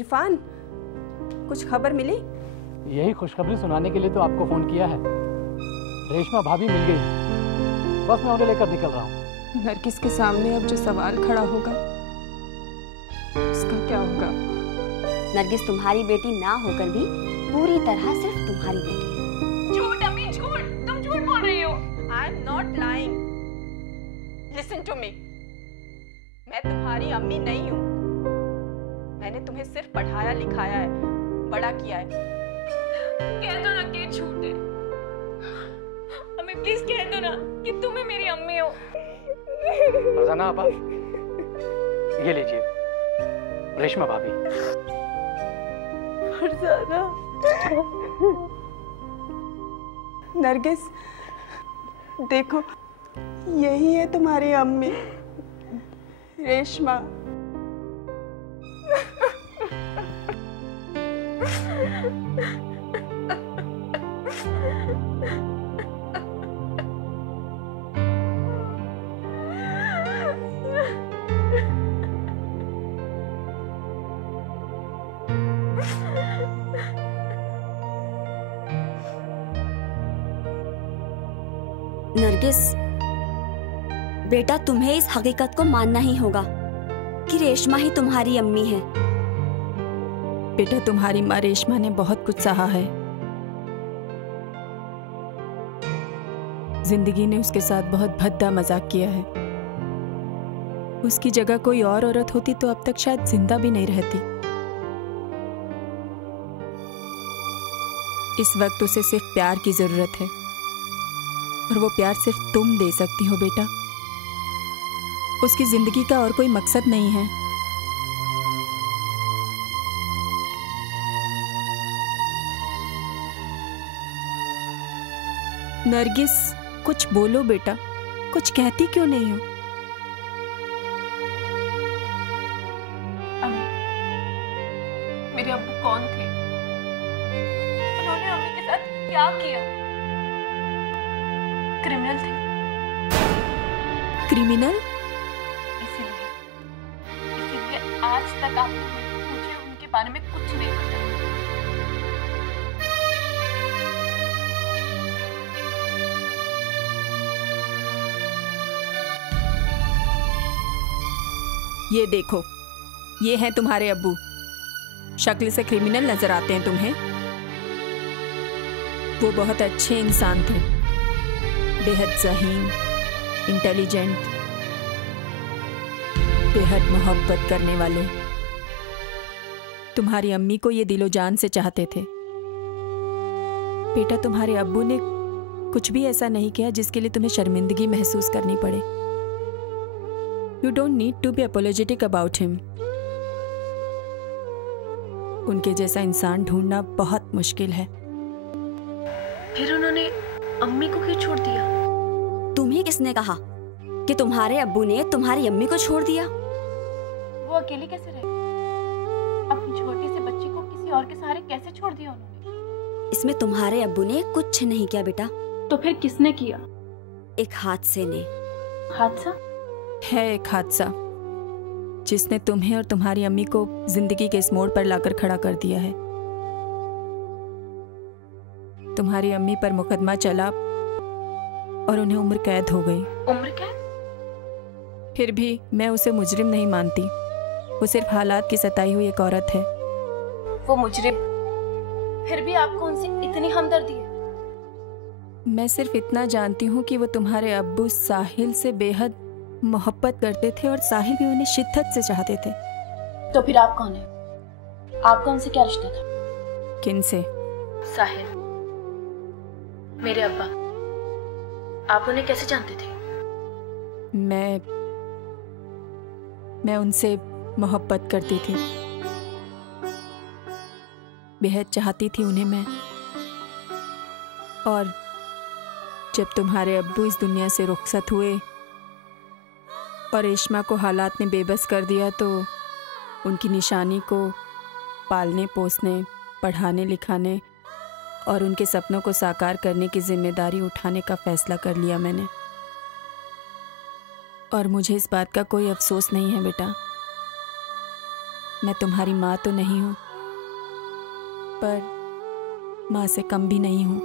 इरफान, कुछ खबर मिली? यही खुशखबरी सुनाने के लिए तो आपको फोन किया है। रेशमा भाभी मिल गई, बस मैं उन्हें लेकर निकल रहा हूँ। नरगिस के सामने अब जो सवाल खड़ा होगा उसका क्या होगा? नरगिस तुम्हारी बेटी ना होकर भी पूरी तरह सिर्फ तुम्हारी बेटी है। झूठ अम्मी, झूठ, तुम झूठ बोल रही हो। I am not lying. Listen to me, मैं तुम्हारी अम्मी नहीं हूँ। मैंने तुम्हें सिर्फ पढ़ाया लिखाया है, बड़ा किया है। कह दो ना कि झूठ है। अम्मी प्लीज कह दो ना कि तुम ही मेरी अम्मी हो। फरजाना आपा, ये लीजिए रेशमा भाभी। फरजाना, नरगिस, देखो यही है तुम्हारी अम्मी रेशमा। नरगिस, बेटा तुम्हें इस हकीकत को मानना ही होगा कि रेशमा ही तुम्हारी अम्मी है। बेटा, तुम्हारी माँ रेशमा ने बहुत कुछ सहा है। जिंदगी ने उसके साथ बहुत भद्दा मजाक किया है। उसकी जगह कोई और औरत होती तो अब तक शायद जिंदा भी नहीं रहती। इस वक्त उसे सिर्फ प्यार की जरूरत है, और वो प्यार सिर्फ तुम दे सकती हो बेटा। उसकी जिंदगी का और कोई मकसद नहीं है। नरगिस, कुछ बोलो बेटा, कुछ कहती क्यों नहीं हो? अम्मी, मेरे अब्बू कौन थे? उन्होंने अम्मी के साथ क्या किया? क्रिमिनल थे। क्रिमिनल? इसीलिए आज तक आपने मुझे उनके बारे में कुछ नहीं बताया। ये देखो, ये हैं तुम्हारे अब्बू। शक्ल से क्रिमिनल नजर आते हैं तुम्हें? वो बहुत अच्छे इंसान थे, बेहद ज़हीन, इंटेलिजेंट, बेहद मोहब्बत करने वाले। तुम्हारी अम्मी को ये दिलो जान से चाहते थे। बेटा, तुम्हारे अब्बू ने कुछ भी ऐसा नहीं किया जिसके लिए तुम्हें शर्मिंदगी महसूस करनी पड़े। You don't need to be apologetic about him. उनके जैसा इंसान ढूंढना बहुत मुश्किल है। फिर उन्होंने अम्मी को क्यों छोड़ दिया? तुम्हें किसने कहा कि तुम्हारे अब्बू ने तुम्हारी अम्मी को छोड़ दिया? वो अकेली कैसे रहे? अपनी छोटी सी बच्ची को किसी और के सहारे कैसे छोड़ दिया उन्होंने? इसमें तुम्हारे अब्बू ने कुछ नहीं किया बेटा। तो फिर किसने किया? एक हादसे ने। हादसा? है एक हादसा जिसने तुम्हें और तुम्हारी अम्मी को जिंदगी के इस मोड़ पर लाकर खड़ा कर दिया है। तुम्हारी अम्मी पर मुकदमा चला और उन्हें उम्र कैद हो गई। उम्र कैद? फिर भी मैं उसे मुजरिम नहीं मानती। वो सिर्फ हालात की सताई हुई एक औरत है। वो मुजरिम, फिर भी आपको उनसे इतनी हमदर्दी है? मैं सिर्फ इतना जानती हूँ कि वो तुम्हारे अब्बू साहिल से बेहद मोहब्बत करते थे और साहिल भी उन्हें शिद्दत से चाहते थे। तो फिर आप कौन है? आपका उनसे क्या रिश्ता था? किन से? साहिल, मेरे अब्बा। आप उन्हें कैसे जानते थे? मैं उनसे मोहब्बत करती थी, बेहद चाहती थी उन्हें मैं। और जब तुम्हारे अब्बू इस दुनिया से रुखसत हुए और रेशमा को हालात ने बेबस कर दिया, तो उनकी निशानी को पालने पोसने, पढ़ाने लिखाने और उनके सपनों को साकार करने की जिम्मेदारी उठाने का फैसला कर लिया मैंने। और मुझे इस बात का कोई अफसोस नहीं है बेटा। मैं तुम्हारी माँ तो नहीं हूँ, पर माँ से कम भी नहीं हूँ।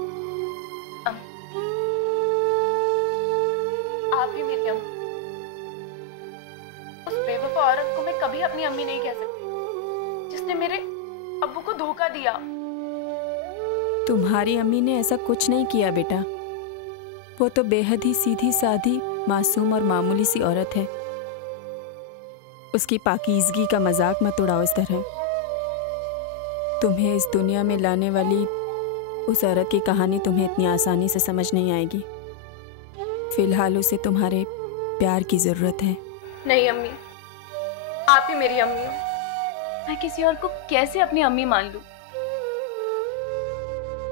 आप ही मेरी अम्मी। उस बेवफा औरत को मैं कभी अपनी अम्मी नहीं कह सकती, जिसने मेरे अब्बू को धोखा दिया। तुम्हारी अम्मी ने ऐसा कुछ नहीं किया बेटा। वो तो बेहद ही सीधी साधी, मासूम और मामूली सी औरत है। उसकी पाकीज़गी का मजाक मत उड़ाओ इस तरह। तुम्हें इस दुनिया में लाने वाली उस औरत की कहानी तुम्हें इतनी आसानी से समझ नहीं आएगी। फिलहाल उसे तुम्हारे प्यार की जरूरत है। नहीं अम्मी, आप ही मेरी अम्मी हो। मैं किसी और को कैसे अपनी अम्मी मान लूं?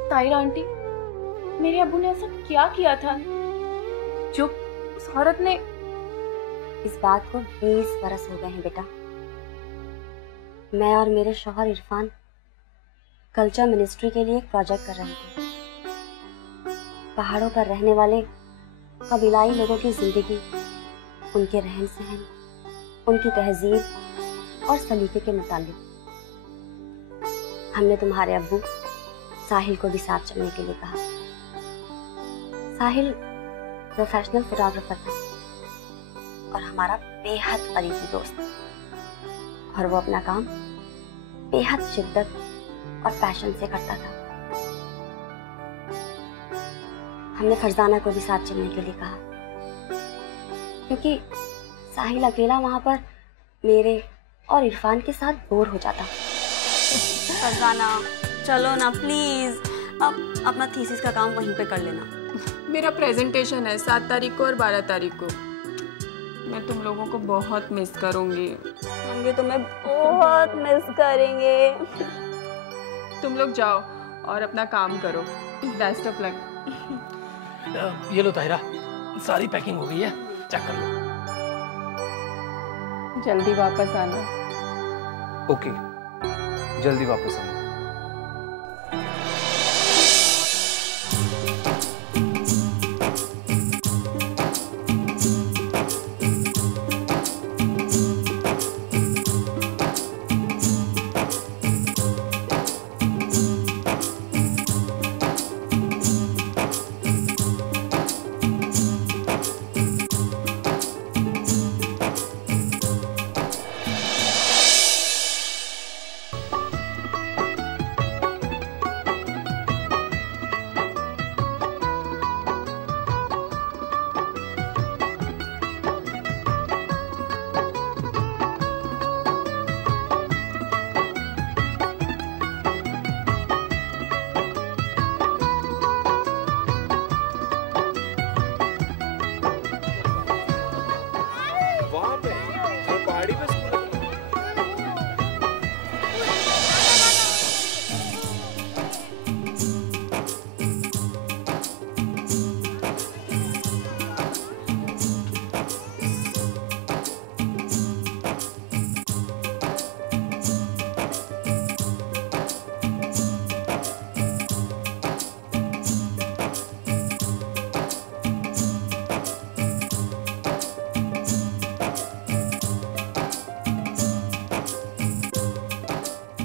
ताहिरा आंटी, मेरे अब्बू ने ऐसा क्या किया था जो उस औरत ने? इस बात को 20 बरस हो गए हैं बेटा। मैं और मेरे शौहर इरफान कल्चर मिनिस्ट्री के लिए एक प्रोजेक्ट कर रहे थे। पहाड़ों पर रहने वाले कबीलाई लोगों की जिंदगी, उनके रहन सहन, उनकी तहजीब और सलीके के मुताबिक हमने तुम्हारे अब्बू साहिल को भी साथ चलने के लिए कहा। साहिल प्रोफेशनल फोटोग्राफर था और हमारा बेहद करीबी दोस्त, और वो अपना काम बेहद शिद्दत और पैशन से करता था। हमने फरजाना को भी साथ चलने के लिए कहा, क्योंकि साहिल अकेला वहां पर मेरे और इरफान के साथ बोर हो जाता। फरजाना चलो ना प्लीज, अब अपना थीसिस का काम वहीं पे कर लेना। मेरा प्रेजेंटेशन है 7 तारीख को और 12 तारीख को। मैं तुम लोगों को बहुत मिस करूंगी। हम भी तुम्हें बहुत मिस करेंगे। तुम लोग जाओ और अपना काम करो। Best of luck. ये लो ताहिरा, सारी पैकिंग हो गई है, चेक कर लो। जल्दी वापस आना। ओके, जल्दी वापस आना।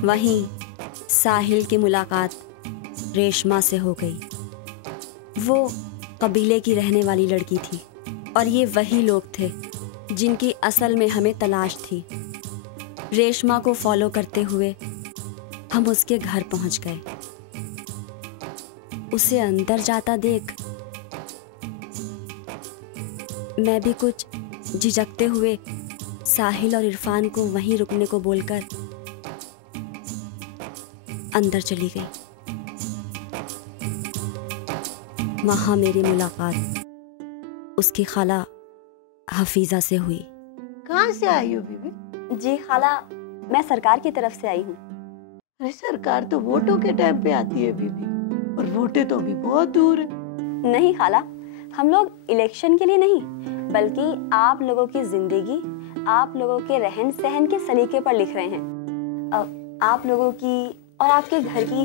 वहीं साहिल की मुलाकात रेशमा से हो गई। वो कबीले की रहने वाली लड़की थी और ये वही लोग थे जिनकी असल में हमें तलाश थी। रेशमा को फॉलो करते हुए हम उसके घर पहुंच गए। उसे अंदर जाता देख मैं भी कुछ झिझकते हुए साहिल और इरफान को वहीं रुकने को बोलकर अंदर चली गई। वहां मेरी मुलाकात उसकी खाला हफीजा से हुई। कहाँ से आई हो बीबी? जी खाला, मैं सरकार की तरफ से आई हूँ। अरे सरकार तो वोटों के टाइम पे आती है बीबी, और वोटें तो अभी बहुत दूर है। नहीं खाला, हम लोग इलेक्शन के लिए नहीं, बल्कि आप लोगों की जिंदगी, आप लोगों के रहन सहन के सलीके पर लिख रहे हैं। आप लोगों की और आपके घर की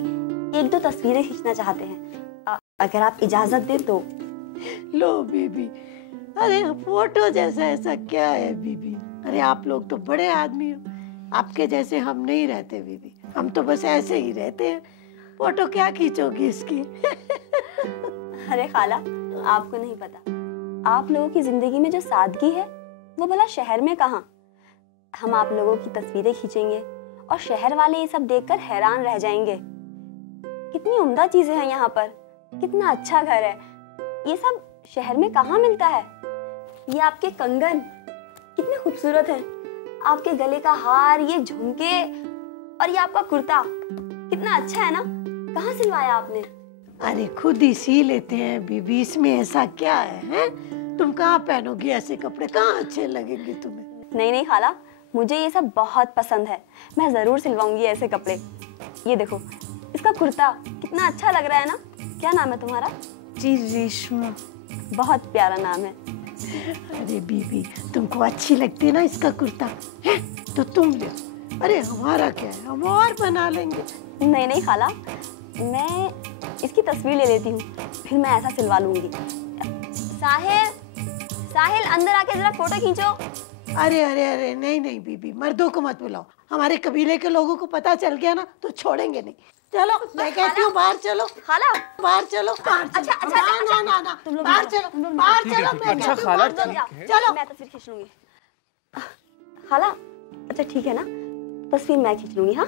1-2 तस्वीरें खींचना चाहते हैं। अगर आप इजाजत दें तो। लो बीबी, अरे फोटो जैसा ऐसा क्या है बीबी? अरे आप लोग तो बड़े आदमी हो, आपके जैसे हम नहीं रहते बीबी, हम तो बस ऐसे ही रहते हैं। फोटो क्या खींचोगी इसकी? अरे खाला, आपको नहीं पता, आप लोगों की जिंदगी में जो सादगी है वो भला शहर में कहाँ। हम आप लोगों की तस्वीरें खींचेंगे और शहर वाले ये सब देखकर हैरान रह जाएंगे। कितनी उम्दा चीजें हैं यहाँ पर, कितना अच्छा घर है, ये सब शहर में कहाँ मिलता है। ये आपके कंगन कितने खूबसूरत हैं, आपके गले का हार, ये झुमके और ये आपका कुर्ता कितना अच्छा है ना। कहाँ सिलवाया आपने? अरे खुद ही सी लेते हैं बीबी, इसमें ऐसा क्या है? तुम कहाँ पहनोगी ऐसे कपड़े, कहाँ अच्छे लगेंगे तुम्हें? नहीं नहीं खाला, मुझे ये सब बहुत पसंद है, मैं जरूर सिलवाऊंगी ऐसे कपड़े। ये देखो इसका कुर्ता कितना अच्छा लग रहा है ना। क्या नाम है तुम्हारा? जी रेशमा। बहुत प्यारा नाम है। अरे बीबी, तुमको अच्छी लगती है ना इसका कुर्ता है तो तुम ले। अरे हमारा क्या है, हम और बना लेंगे। नहीं नहीं खाला, मैं इसकी तस्वीर ले लेती हूँ, फिर मैं ऐसा सिलवा लूंगी। साहिल अंदर आके जरा फोटो खींचो। अरे अरे अरे नहीं नहीं बीबी, मर्दों को मत बुलाओ, हमारे कबीले के लोगों को पता चल गया ना तो छोड़ेंगे नहीं। चलो मैं कहती हूँ बाहर चलो। खाला बाहर चलो, बाहर चलो। अच्छा ना बाहर चलो, बाहर चलो। मैं अच्छा खाला, चलो मैं तस्वीर खींच लूंगी। खाला अच्छा ठीक है ना, तस्वीर मैं खींच लूंगी। हाँ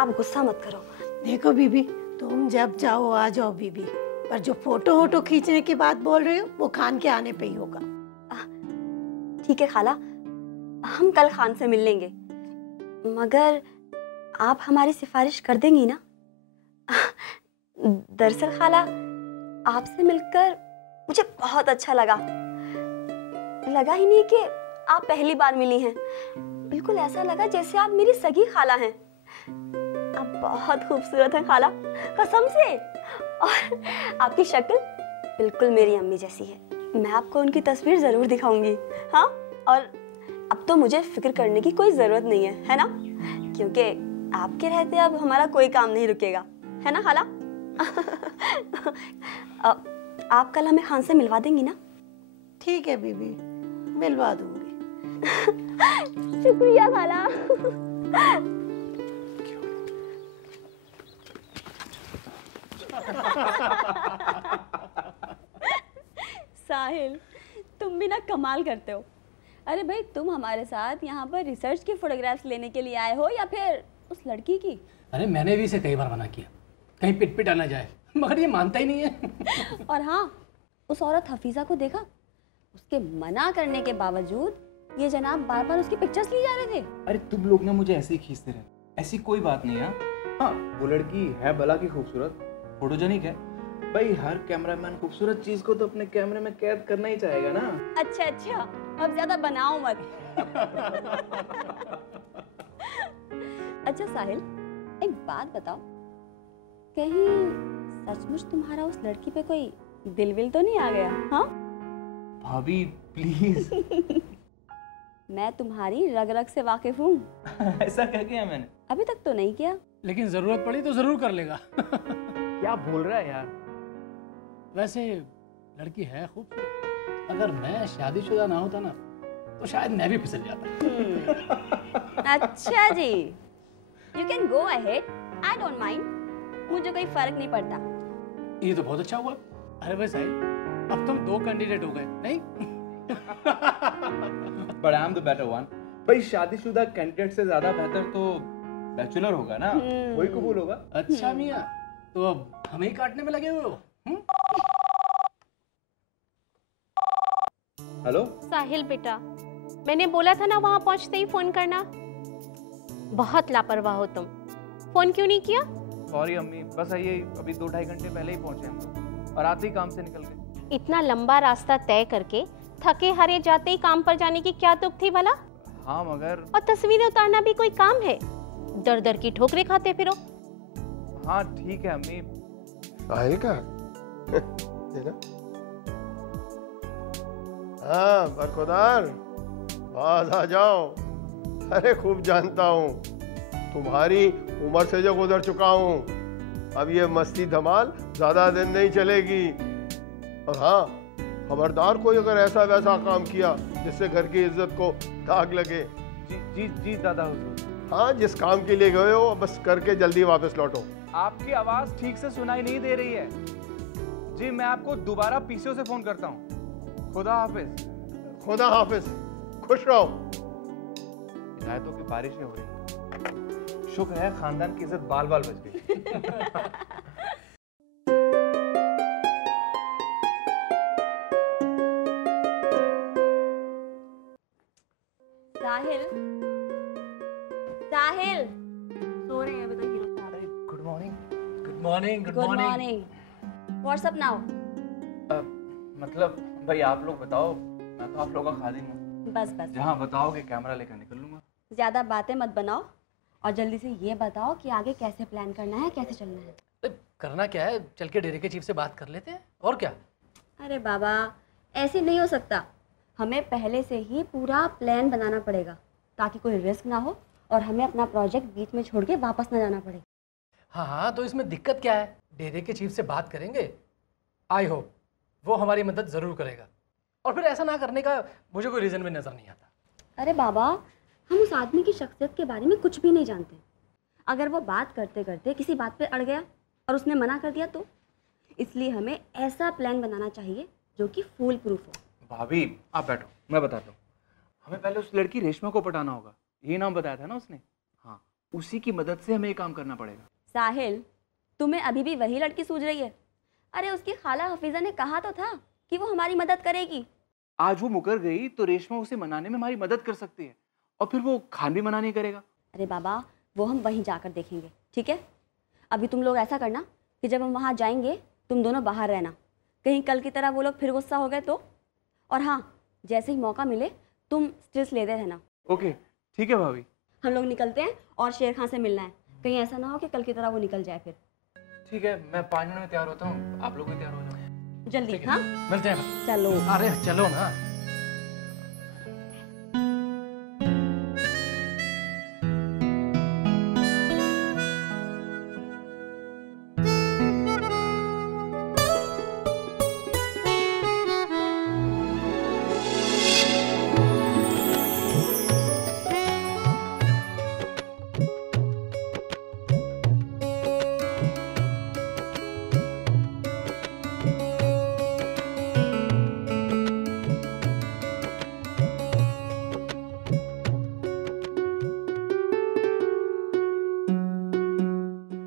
आप गुस्सा मत करो। देखो बीबी, तुम जब चाहो आ जाओ बीबी, पर जो फोटो वोटो खींचने की बात बोल रहे हो वो खान के आने पे ही होगा। ठीक है खाला, हम कल खान से मिल लेंगे, मगर आप हमारी सिफारिश कर देंगी ना? दरअसल खाला, आपसे मिलकर मुझे बहुत अच्छा लगा ही नहीं कि आप पहली बार मिली हैं, बिल्कुल ऐसा लगा जैसे आप मेरी सगी खाला हैं। आप बहुत खूबसूरत हैं खाला, कसम से। और आपकी शक्ल बिल्कुल मेरी अम्मी जैसी है। मैं आपको उनकी तस्वीर जरूर दिखाऊंगी। हाँ, और अब तो मुझे फिक्र करने की कोई जरूरत नहीं है ना, क्योंकि आपके रहते अब हमारा कोई काम नहीं रुकेगा, है ना खाला? आप कल हमें खान से मिलवा देंगी ना? ठीक है बीबी, मिलवा दूंगी। शुक्रिया खाला। साहिल, तुम भी ना कमाल करते हो। अरे भाई, तुम हमारे साथ यहाँ पर रिसर्च की फोटोग्राफ्स लेने के लिए आए हो या फिर उस लड़की की? अरे मैंने भी इसे कई बार मना किया, कहीं पिट पिट आना जाए, मगर ये मानता ही नहीं है। और हाँ, उस औरत हफीजा को देखा? उसके मना करने के बावजूद ये जनाब बार बार उसकी पिक्चर्स ली जा रहे थे। अरे तुम लोग ना मुझे ऐसे ही खींचते रहे, ऐसी कोई बात नहीं है। हाँ, वो लड़की है भला की खूबसूरत, फोटोजेनिक है। भाई हर कैमरामैन खूबसूरत चीज को तो अपने कैमरे में कैद करना ही चाहेगा ना। अच्छा अच्छा, अब ज्यादा बनाओ मत। अच्छा साहिल, एक बात बताओ, कहीं सचमुच तुम्हारा उस लड़की पे कोई दिल विल तो नहीं आ गया? हाँ भाभी प्लीज। मैं तुम्हारी रग रग से वाकिफ हूँ। ऐसा क्या किया मैंने? अभी तक तो नहीं किया, लेकिन जरूरत पड़ी तो जरूर कर लेगा। क्या बोल रहा है यार? वैसे लड़की है खूबसूरत, अगर मैं शादीशुदा ना होता ना तो शायद मैं भी फिसल जाता। अच्छा जी, you can go ahead, I don't mind, मुझे कोई फर्क नहीं पड़ता। ये तो बहुत अच्छा हुआ। अरे भाई साहिल, अब तुम 2 कैंडिडेट हो गए, नहीं? But I'm the better one. भाई शादीशुदा कैंडिडेट से ज्यादा बेहतर तो बैचलर होगा ना, वही कबूल होगा। अच्छा मियां, तो अब हमें ही काटने में लगे हुए हो? हेलो साहिल बेटा, मैंने बोला था ना वहां पहुंचते ही फोन करना। बहुत लापरवाह हो तुम, फोन क्यों नहीं किया? सॉरी अम्मी, बस आइए, अभी 2-2.5 घंटे पहले ही पहुंचे हम लोग और आते ही काम से निकल गए। इतना लंबा रास्ता तय करके थके हारे जाते ही काम पर जाने की क्या तुक थी भला? हाँ मगर। और तस्वीरें उतारना भी कोई काम है? दर दर की ठोकरें खाते फिरो। हाँ ठीक है अम्मी। साहिल का हाँ बरखुदार, बाज आ जाओ। अरे खूब जानता हूँ, तुम्हारी उम्र से जो गुजर चुका हूँ। अब ये मस्ती धमाल ज्यादा दिन नहीं चलेगी। और हाँ, खबरदार कोई अगर ऐसा वैसा काम किया जिससे घर की इज्जत को दाग लगे। जी जी जी दादा हुजूर। हाँ, जिस काम के लिए गए हो बस करके जल्दी वापस लौटो। आपकी आवाज ठीक से सुनाई नहीं दे रही है जी। मैं आपको दोबारा पीसीओ से फोन करता हूँ। खुदा हाफिज। खुदा हाफिज, खुश रहो। हिदायतों की बारिशें हो रही। शुक्र है खानदान की इज्जत बाल बाल बच गई। साहिल, साहिल सो रहे हैं अभी तक हीरो साहब। Good morning. Good morning. Good morning. What's up now. मतलब भाई आप लोग बताओ, मैं तो आप लोगों का खादिम हूँ। बस बस, जहाँ बताओगे कैमरा लेकर निकल लूंगा। ज्यादा बातें मत बनाओ और जल्दी से ये बताओ कि आगे कैसे प्लान करना है, कैसे चलना है। करना क्या है, चल के डेरे के चीफ से बात कर लेते हैं, और क्या। अरे बाबा, ऐसे नहीं हो सकता। हमें पहले से ही पूरा प्लान बनाना पड़ेगा ताकि कोई रिस्क ना हो और हमें अपना प्रोजेक्ट बीच में छोड़ के वापस ना जाना पड़े। हाँ हाँ, तो इसमें दिक्कत क्या है, डेरे के चीफ से बात करेंगे। आई होप वो हमारी मदद ज़रूर करेगा, और फिर ऐसा ना करने का मुझे कोई रीज़न भी नज़र नहीं आता। अरे बाबा, हम उस आदमी की शख्सियत के बारे में कुछ भी नहीं जानते। अगर वो बात करते करते किसी बात पे अड़ गया और उसने मना कर दिया तो, इसलिए हमें ऐसा प्लान बनाना चाहिए जो कि फूल प्रूफ हो। भाभी आप बैठो, मैं बताता हूँ। हमें पहले उस लड़की रेशमा को पटाना होगा, ये नाम बताया था ना उसने। हाँ, उसी की मदद से हमें ये काम करना पड़ेगा। साहिल, तुम्हें अभी भी वही लड़की सूझ रही है? अरे उसकी खाला हफीजा ने कहा तो था कि वो हमारी मदद करेगी। आज वो मुकर गई तो रेशमा उसे मनाने में हमारी मदद कर सकती है, और फिर वो खान भी मना नहीं करेगा। अरे बाबा, वो हम वहीं जाकर देखेंगे, ठीक है? अभी तुम लोग ऐसा करना कि जब हम वहाँ जाएंगे तुम दोनों बाहर रहना, कहीं कल की तरह वो लोग फिर गुस्सा हो गए तो। और हाँ, जैसे ही मौका मिले तुम स्टिल्स लेते रहना। ओके ठीक है भाभी। हम लोग निकलते हैं और शेर खान से मिलना है, कहीं ऐसा ना हो कि कल की तरह वो निकल जाए फिर। ठीक है, मैं 5 मिनट में तैयार होता हूँ, आप लोग भी तैयार हो जाओ जल्दी। हाँ मिलते हैं। चलो। अरे चलो ना।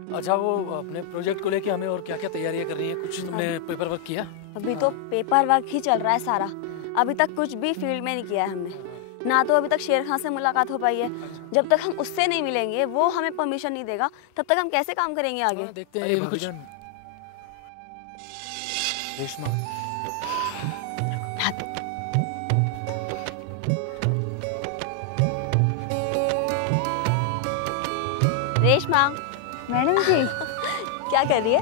अच्छा, वो अपने प्रोजेक्ट को लेके हमें और क्या क्या तैयारियां करनी है, कुछ तुमने पेपर वर्क किया? अभी तो पेपर वर्क ही चल रहा है सारा, अभी तक कुछ भी फील्ड में नहीं किया है हमने ना। तो अभी तक शेर खान से मुलाकात हो पाई है। जब तक हम उससे नहीं मिलेंगे, वो हमें परमिशन नहीं देगा, तब तक हम कैसे काम करेंगे आगे? देखते हैं कुछ। रेशमा, रेशमा। मैडम जी। क्या कर रही है?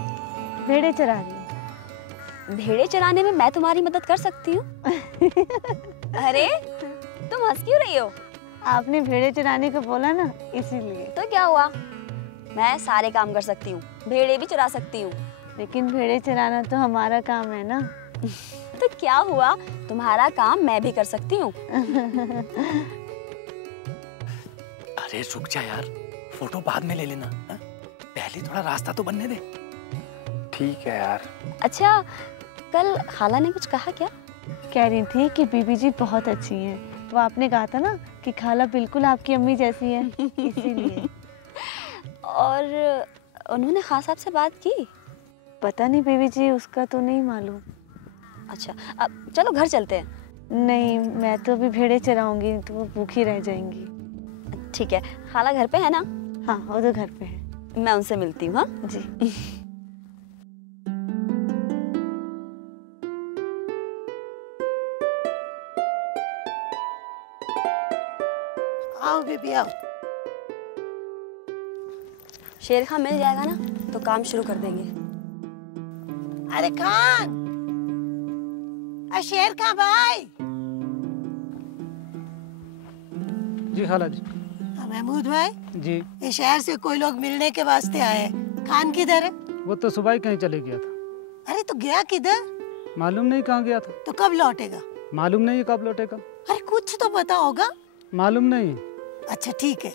भेड़े चरा रही है। भेड़े चराने में मैं तुम्हारी मदद कर सकती हूँ। अरे तुम हंस क्यों रही हो? आपने भेड़े चराने को बोला ना, इसीलिए। तो क्या हुआ, मैं सारे काम कर सकती हूँ, भेड़े भी चरा सकती हूँ। लेकिन भेड़े चराना तो हमारा काम है ना। तो क्या हुआ, तुम्हारा काम मैं भी कर सकती हूँ। अरे रुक जा यार, फोटो बाद में ले लेना, हा? पहले थोड़ा रास्ता तो बनने दे। ठीक है यार। अच्छा, कल खाला ने कुछ कहा क्या? कह रही थी कि बीबी जी बहुत अच्छी हैं। वो आपने कहा था ना कि खाला बिल्कुल आपकी अम्मी जैसी है, इसीलिए। और उन्होंने खास साहब से बात की? पता नहीं बीबी जी, उसका तो नहीं मालूम। अच्छा, अब चलो घर चलते हैं। नहीं, मैं तो अभी भेड़े चराऊंगी तो वो भूखी रह जाएंगी। ठीक है, खाला घर पे है ना? हाँ, वो तो घर पे है। मैं उनसे मिलती हूँ। हाँ जी। आओ बेबी आओ। शेर खान मिल जाएगा ना तो काम शुरू कर देंगे। अरे खान, शेर खान भाई। जी खाला जी। महमूद भाई जी। ये शहर से कोई लोग मिलने के वास्ते आए हैं। खान किधर है? वो तो सुबह ही कहीं चले गया था। अरे तो गया किधर? मालूम नहीं कहाँ गया था। तो कब लौटेगा? मालूम नहीं कब लौटेगा। अरे कुछ तो पता होगा। मालूम नहीं। अच्छा ठीक है,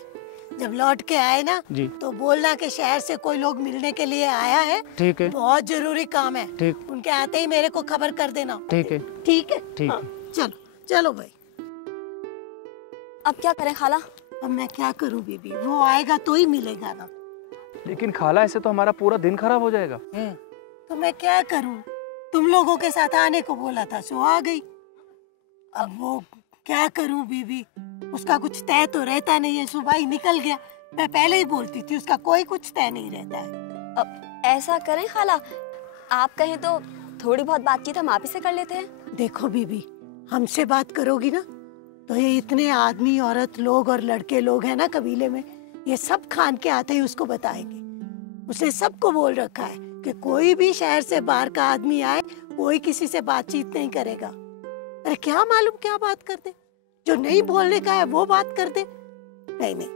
जब लौट के आए ना जी। तो बोलना कि शहर से कोई लोग मिलने के लिए आया है। ठीक है। बहुत जरूरी काम है। ठीक। उनके आते ही मेरे को खबर कर देना। ठीक है। ठीक है। ठीक हाँ, है। चलो चलो भाई। अब क्या करें खाला? अब मैं क्या करूं बीबी, वो आएगा तो ही मिलेगा ना। लेकिन खाला ऐसे तो हमारा पूरा दिन खराब हो जाएगा। तो मैं क्या करूं, तुम लोगों के साथ आने को बोला था सो आ गई। अब वो क्या करूं बीबी, उसका कुछ तय तो रहता नहीं है। सुबह ही निकल गया, मैं पहले ही बोलती थी उसका कोई कुछ तय नहीं रहता है। अब ऐसा करें खाला, आप कहें तो थोड़ी बहुत बातचीत हम आप ही से कर लेते हैं। देखो बीबी, हमसे बात करोगी ना तो ये इतने आदमी औरत लोग और लड़के लोग हैं ना कबीले में, ये सब खान के आते ही उसको बताएंगे। उसने सबको बोल रखा है कि कोई भी शहर से बाहर का आदमी आए, कोई किसी से बातचीत नहीं करेगा। अरे क्या मालूम क्या बात कर दे, जो नहीं बोलने का है वो बात कर दे। नहीं नहीं,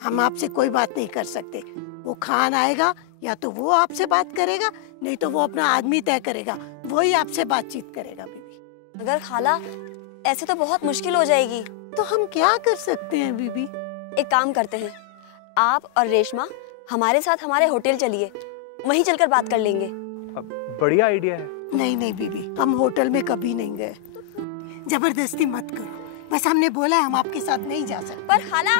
हम आपसे कोई बात नहीं कर सकते। वो खान आएगा या तो वो आपसे बात करेगा, नहीं तो वो अपना आदमी तय करेगा, वो ही आपसे बातचीत करेगा बीबी। अगर खाला ऐसे तो बहुत मुश्किल हो जाएगी। तो हम क्या कर सकते हैं बीबी? एक काम करते हैं, आप और रेशमा हमारे साथ हमारे होटल चलिए, वहीं चलकर बात कर लेंगे। बढ़िया आइडिया है। नहीं नहीं बीबी, हम होटल में कभी नहीं गए। जबरदस्ती मत करो, बस हमने बोला हम आपके साथ नहीं जा सकते। पर खाला